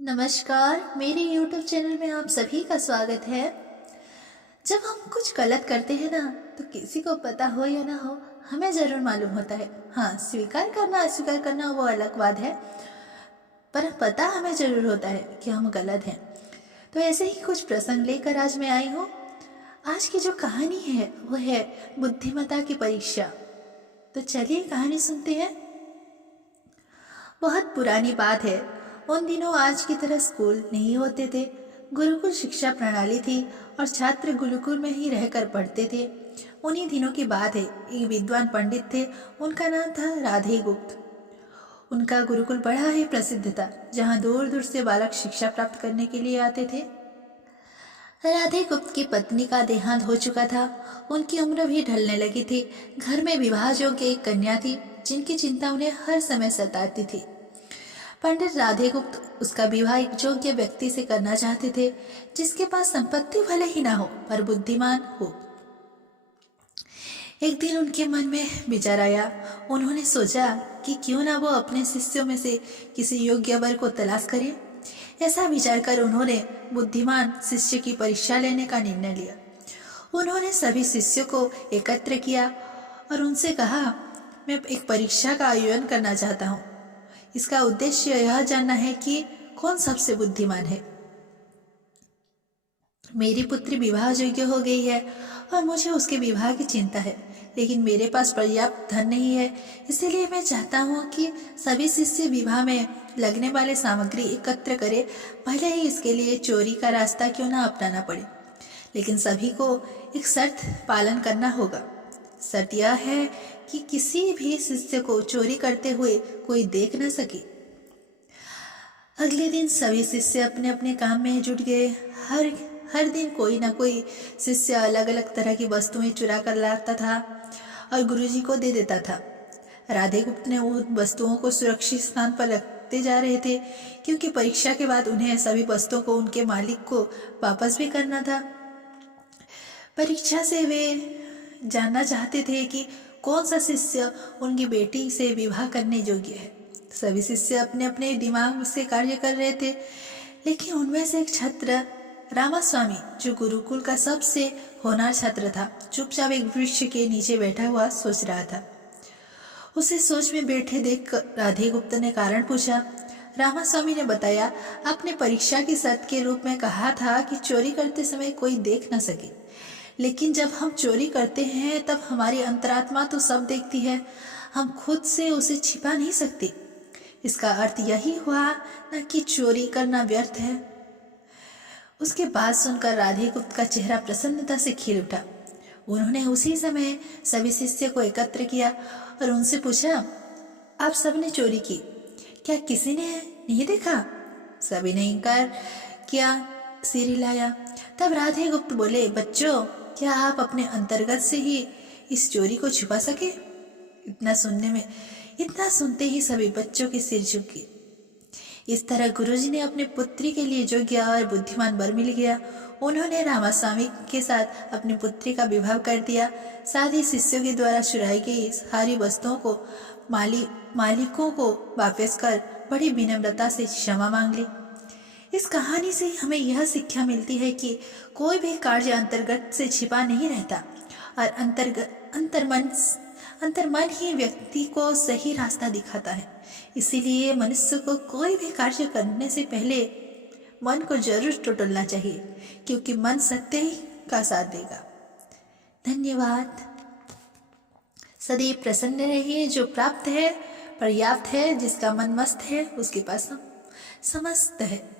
नमस्कार, मेरे YouTube channel में आप सभी का स्वागत है। जब हम कुछ गलत करते हैं ना, तो किसी को पता हो या ना हो, हमें ज़रूर मालूम होता है। हाँ, स्वीकार करना अस्वीकार करना वो अलग बात है, पर पता हमें ज़रूर होता है कि हम गलत हैं। तो ऐसे ही कुछ प्रसंग लेकर आज मैं आई हूँ। आज की जो कहानी है वो है बुद्धिमत्ता की परीक्षा। तो चलिए कहानी सुनते हैं। बहुत पुरानी बात है। उन दिनों आज की तरह स्कूल नहीं होते थे। गुरुकुल शिक्षा प्रणाली थी और छात्र गुरुकुल में ही रहकर पढ़ते थे। उन्हीं दिनों की बात है। एक विद्वान पंडित थे। उनका नाम था राधे गुप्त। उनका गुरुकुल बड़ा ही प्रसिद्ध था, जहाँ दूर दूर से बालक शिक्षा प्राप्त करने के लिए आते थे। राधे गुप्त की पत्नी का देहांत हो चुका था। उनकी उम्र भी ढलने लगी थी। घर में विवाह योग्य एक कन्या थी, जिनकी चिंता उन्हें हर समय सताती थी। पंडित राधेगुप्त उसका विवाह एक योग्य व्यक्ति से करना चाहते थे, जिसके पास संपत्ति भले ही ना हो पर बुद्धिमान हो। एक दिन उनके मन में विचार आया। उन्होंने सोचा कि क्यों ना वो अपने शिष्यों में से किसी योग्य वर को तलाश करें। ऐसा विचार कर उन्होंने बुद्धिमान शिष्य की परीक्षा लेने का निर्णय लिया। उन्होंने सभी शिष्यों को एकत्र किया और उनसे कहा, मैं एक परीक्षा का आयोजन करना चाहता हूँ। इसका उद्देश्य यह जानना है कि कौन सबसे बुद्धिमान है। मेरी पुत्री विवाह योग्य हो गई है और मुझे उसके विवाह की चिंता है, लेकिन मेरे पास पर्याप्त धन नहीं है। इसीलिए मैं चाहता हूँ कि सभी शिष्य विवाह में लगने वाले सामग्री एकत्र करें, भले ही इसके लिए चोरी का रास्ता क्यों ना अपनाना पड़े। लेकिन सभी को एक शर्त पालन करना होगा। शर्त यह है कि किसी भी शिष्य को चोरी करते हुए कोई देख न सके। अगले दिन सभी शिष्य अपने अपने काम में जुट गए। हर हर दिन कोई ना कोई शिष्य अलग अलग तरह की वस्तुएं चुरा कर लाता था और गुरुजी को दे देता था। राधे गुप्त ने उन वस्तुओं को सुरक्षित स्थान पर रखते जा रहे थे, क्योंकि परीक्षा के बाद उन्हें सभी वस्तुओं को उनके मालिक को वापस भी करना था। परीक्षा से वे जानना चाहते थे कि कौन सा शिष्य उनकी बेटी से विवाह करने योग्य है। सभी शिष्य अपने अपने दिमाग से कार्य कर रहे थे, लेकिन उनमें से एक छात्र रामास्वामी, जो गुरुकुल का सबसे होनहार छात्र था, चुपचाप एक वृक्ष के नीचे बैठा हुआ सोच रहा था। उसे सोच में बैठे देख राधे गुप्त ने कारण पूछा। रामास्वामी ने बताया, आपने परीक्षा की शर्त के रूप में कहा था कि चोरी करते समय कोई देख न सके, लेकिन जब हम चोरी करते हैं तब हमारी अंतरात्मा तो सब देखती है, हम खुद से उसे छिपा नहीं सकते। इसका अर्थ यही हुआ न कि चोरी करना व्यर्थ है। उसके बात सुनकर राधे गुप्त का चेहरा प्रसन्नता से खिल उठा। उन्होंने उसी समय सभी शिष्य को एकत्र किया और उनसे पूछा, आप सबने चोरी की, क्या किसी ने नहीं देखा? सभी ने इनकार किया, सिर हिलाया। तब राधे गुप्त बोले, बच्चों, क्या आप अपने अंतर्गत से ही इस चोरी को छुपा सके? इतना सुनते ही सभी बच्चों के सिर झुक गए। इस तरह गुरुजी ने अपनी पुत्री के लिए योग्य और बुद्धिमान वर मिल गया। उन्होंने रामास्वामी के साथ अपनी पुत्री का विवाह कर दिया। साथ ही शिष्यों के द्वारा चुराई गई सारी वस्तुओं को मालिकों को वापस कर बड़ी विनम्रता से क्षमा मांग ली। इस कहानी से हमें यह शिक्षा मिलती है कि कोई भी कार्य अंतर्गत से छिपा नहीं रहता और अंतर्मन ही व्यक्ति को सही रास्ता दिखाता है। इसीलिए मनुष्य को कोई भी कार्य करने से पहले मन को जरूर टटोलना चाहिए, क्योंकि मन सत्य ही का साथ देगा। धन्यवाद। सदैव प्रसन्न रहिए। जो प्राप्त है पर्याप्त है, जिसका मन मस्त है उसके पास समस्त है।